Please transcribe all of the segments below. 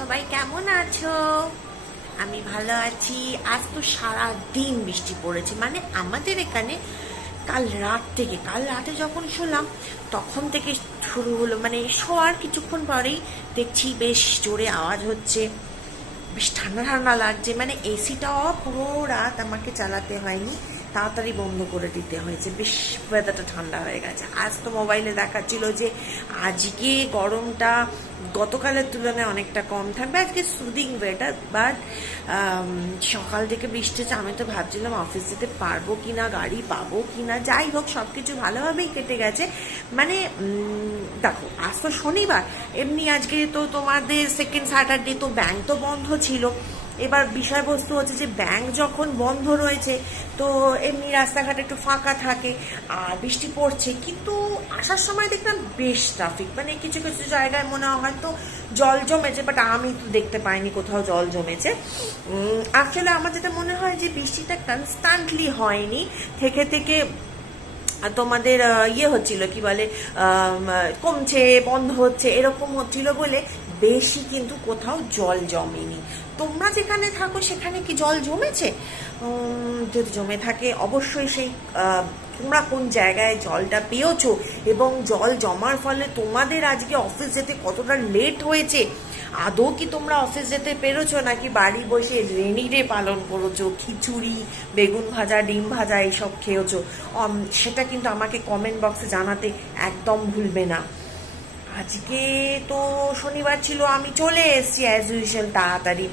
সবাই কেমন আছো? আমি ভালো আছি। আজ তো সারা দিন বৃষ্টি পড়েছে, মানে আমাদের এখানে কাল রাতে যখন শুনলাম তখন থেকে শুরু হলো, মানে শোয়ার কিছুক্ষণ পরেই দেখছি বেশ জোরে আওয়াজ হচ্ছে, বেশ ঠান্ডা ঠান্ডা লাগছে। মানে এসিটাও পুরো রাত আমাকে চালাতে হয়নি, তাড়াতাড়ি বন্ধ করে দিতে হয়েছে, বেশ ওয়েদারটা ঠান্ডা হয়ে গেছে। আজ তো মোবাইলে দেখাচ্ছিল যে আজকে গরমটা গতকালের তুলনায় অনেকটা কম থাকবে, আজকে সুদিং ওয়েদার। বাট সকাল থেকে বৃষ্টি হচ্ছে, আমি তো ভাবছিলাম অফিস যেতে পারবো কিনা, গাড়ি পাবো কিনা। যাই হোক, সব কিছু ভালোভাবেই কেটে গেছে। মানে দেখো, আজ তো শনিবার, এমনি আজকে তো তোমাদের সেকেন্ড স্যাটারডে, তো ব্যাংক তো বন্ধ ছিল। এবার বিষয়বস্তু হচ্ছে যে ব্যাংক যখন বন্ধ রয়েছে তো এমনি রাস্তাঘাট একটু ফাঁকা থাকে, আর বৃষ্টি পড়ছে, কিন্তু আসার সময় দেখলাম বেশ ট্রাফিক। মানে কিছু কিছু জায়গায় মনে হয় তো জল জমেছে, বাট আমি তো দেখতে পাইনি কোথাও জল জমেছে। আসলে আমার যেটা মনে হয় যে বৃষ্টিটা কনস্ট্যান্টলি হয়নি, থেকে থেকে তোমাদের ইয়ে হচ্ছিল, কি বলে, কমছে বন্ধ হচ্ছে এরকম হচ্ছিল বলে বেশি কিন্তু কোথাও জল জমেনি। তোমরা যেখানে থাকো সেখানে কি জল জমেছে? যদি জমে থাকে অবশ্যই সেই তোমরা কোন জায়গায় জলটা পেয়েছো, এবং জল জমার ফলে তোমাদের আজকে অফিস যেতে কতটা লেট হয়েছে, আদৌ কি তোমরা অফিস যেতে পেরেছো, নাকি বাড়ি বসে রেনি ডে পালন করেছো, খিচুড়ি, বেগুন ভাজা, ডিম ভাজা এইসব খেয়েছো? সেটা কিন্তু আমাকে কমেন্ট বক্সে জানাতে একদম ভুলবে না। আজকে তো শনিবার ছিল, আমি চলে এসেছি অ্যাজ ইউজুয়াল, তাড়াতাড়ি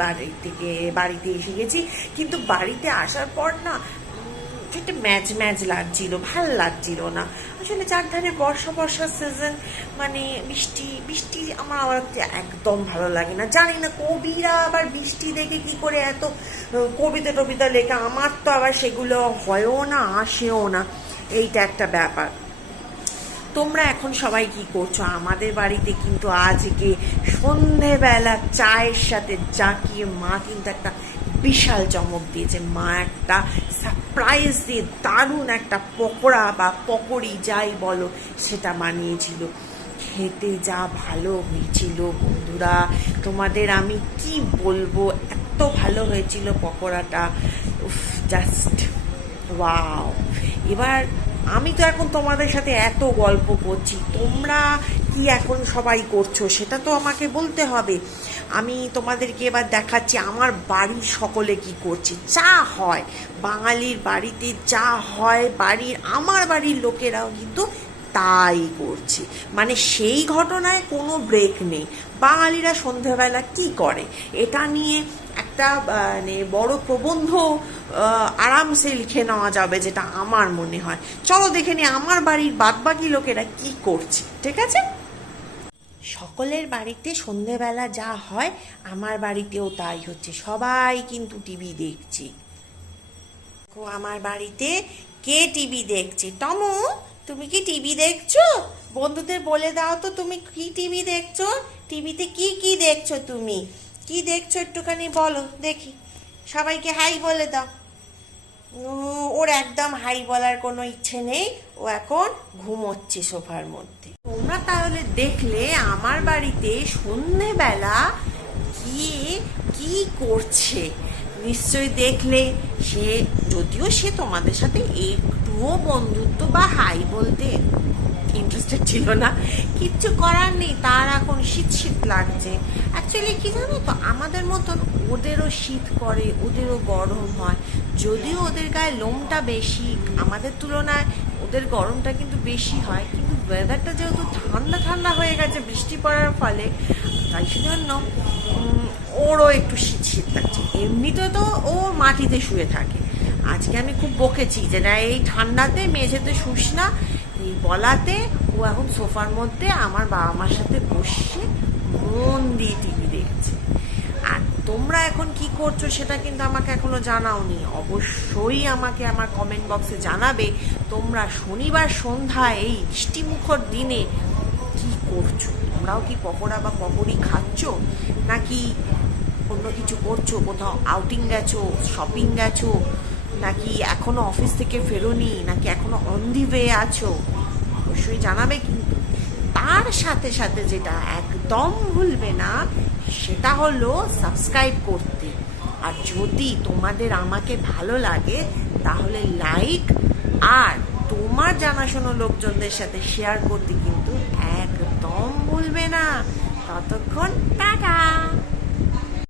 বাড়িতে এসে গেছি। কিন্তু বাড়িতে আসার পর না একটা ম্যাচ ম্যাচ লাগছিল, ভাল লাগছিল না। আসলে চারধারে বর্ষা সিজন, মানে বৃষ্টি বৃষ্টি আমার আবার একদম ভালো লাগে না। জানি না কবিরা আবার বৃষ্টি দেখে কি করে এত কবিতা লেখা, আমার তো আবার সেগুলো হয়ও না, আসেও না, এইটা একটা ব্যাপার। তোমরা এখন সবাই কি করছো? আমাদের বাড়িতে কিন্তু আজকে সন্ধেবেলা চায়ের সাথে জাকিয়ে মা কিন্তু একটা বিশাল চমক দিয়েছে। মা একটা সারপ্রাইজ দিয়ে দারুণ একটা পকোড়া বা পকোড়ি যাই বলো সেটা বানিয়েছিল। খেতে যা ভালো হয়েছিল বন্ধুরা, তোমাদের আমি কি বলবো, এত ভালো হয়েছিল পকোড়াটা, জাস্ট ওয়াও। এবার আমি তো এখন তোমাদের সাথে এত গল্প করছি, তোমরা কি এখন সবাই করছো সেটা তো আমাকে বলতে হবে। আমি তোমাদেরকে এবার দেখাচ্ছি আমার বাড়ির সকলে কি করছে। যা হয় বাঙালির বাড়িতে, যা হয় আমার বাড়ির লোকেরাও কিন্তু তাই করছে। মানে সেই ঘটনায় কোনো ব্রেক নেই। বাঙালিরা সন্ধেবেলা কি করে এটা নিয়ে একটা মানে বড় প্রবন্ধ আরামসে লিখে নেওয়া যাবে, যেটা আমার মনে হয়। চলো দেখে নি আমার বাড়ির বাদবাকি লোকেরা কি করছে, ঠিক আছে? সকলের বাড়িতে সন্ধেবেলা যা হয় আমার বাড়িতেও তাই হচ্ছে, সবাই কিন্তু টিভি দেখছে। আমার বাড়িতে কে টিভি দেখছে? টমু, তুমি কি টিভি দেখছো? বন্ধুদের বলে দাও তো তুমি কি টিভি দেখছো, টিভিতে কি কি দেখছো, তুমি কি দেখছো একটুখানি বলো দেখি, সবাইকে হাই বলে দাও। ওর একদম হাই বলার কোনো ইচ্ছে নেই, ও এখন ঘুমোচ্ছে সোফার মধ্যে। তোমরা তাহলে দেখলে আমার বাড়িতে সন্ধেবেলা গিয়ে কি করছে, নিশ্চয়ই দেখলে। যদিও সে তোমাদের সাথে একটুও বন্ধুত্ব বা হাই বলতে ইন্টারেস্টেড ছিল না, কিচ্ছু করার নেই, তার এখন শীত শীত লাগছে। অ্যাকচুয়ালি কি জানো তো, আমাদের মতন ওদেরও শীত করে, ওদেরও গরম হয়, যদিও ওদের গায়ে লোমটা বেশি, আমাদের তুলনায় ওদের গরমটা কিন্তু বেশি হয়। কিন্তু ওয়েদারটা যেহেতু ঠান্ডা ঠান্ডা হয়ে গেছে বৃষ্টি পড়ার ফলে, তাই সেজন্য ওরও একটু শীত শীত লাগছে। এমনিতে তো ও মাটিতে শুয়ে থাকে, আজকে আমি খুব বকেছি যে না এই ঠান্ডাতে মেঝেতে শুস না, এই বলাতে ও এখন সোফার মধ্যে আমার বাবা মার সাথে বসে মন দিয়ে টিভি দেখছে। আর তোমরা এখন কি করছো সেটা কিন্তু আমাকে এখনো জানাওনি, অবশ্যই আমাকে আমার কমেন্ট বক্সে জানাবে তোমরা শনিবার সন্ধ্যায় এই বৃষ্টিমুখর দিনে কি করছো। তোমরাও কি পকোড়া বা পকোড়ি খাচ্ছ, নাকি অন্য কিছু করছো, কোথাও আউটিং গেছো, শপিং গেছো, নাকি এখনো অফিস থেকে ফেরোনি, নাকি এখনো অন দি ওয়ে আছো, অবশ্যই জানাবে। কিন্তু তার তার সাথে সাথে যেটা একদম ভুলবে না সেটা হলো সাবস্ক্রাইব করতে। আর যদি তোমাদের আমাকে ভালো লাগে তাহলে লাইক আর তোমার জানাশোনা লোকজনদের সাথে শেয়ার করতে কিন্তু একদম ভুলবে না। ততক্ষণ টাটা।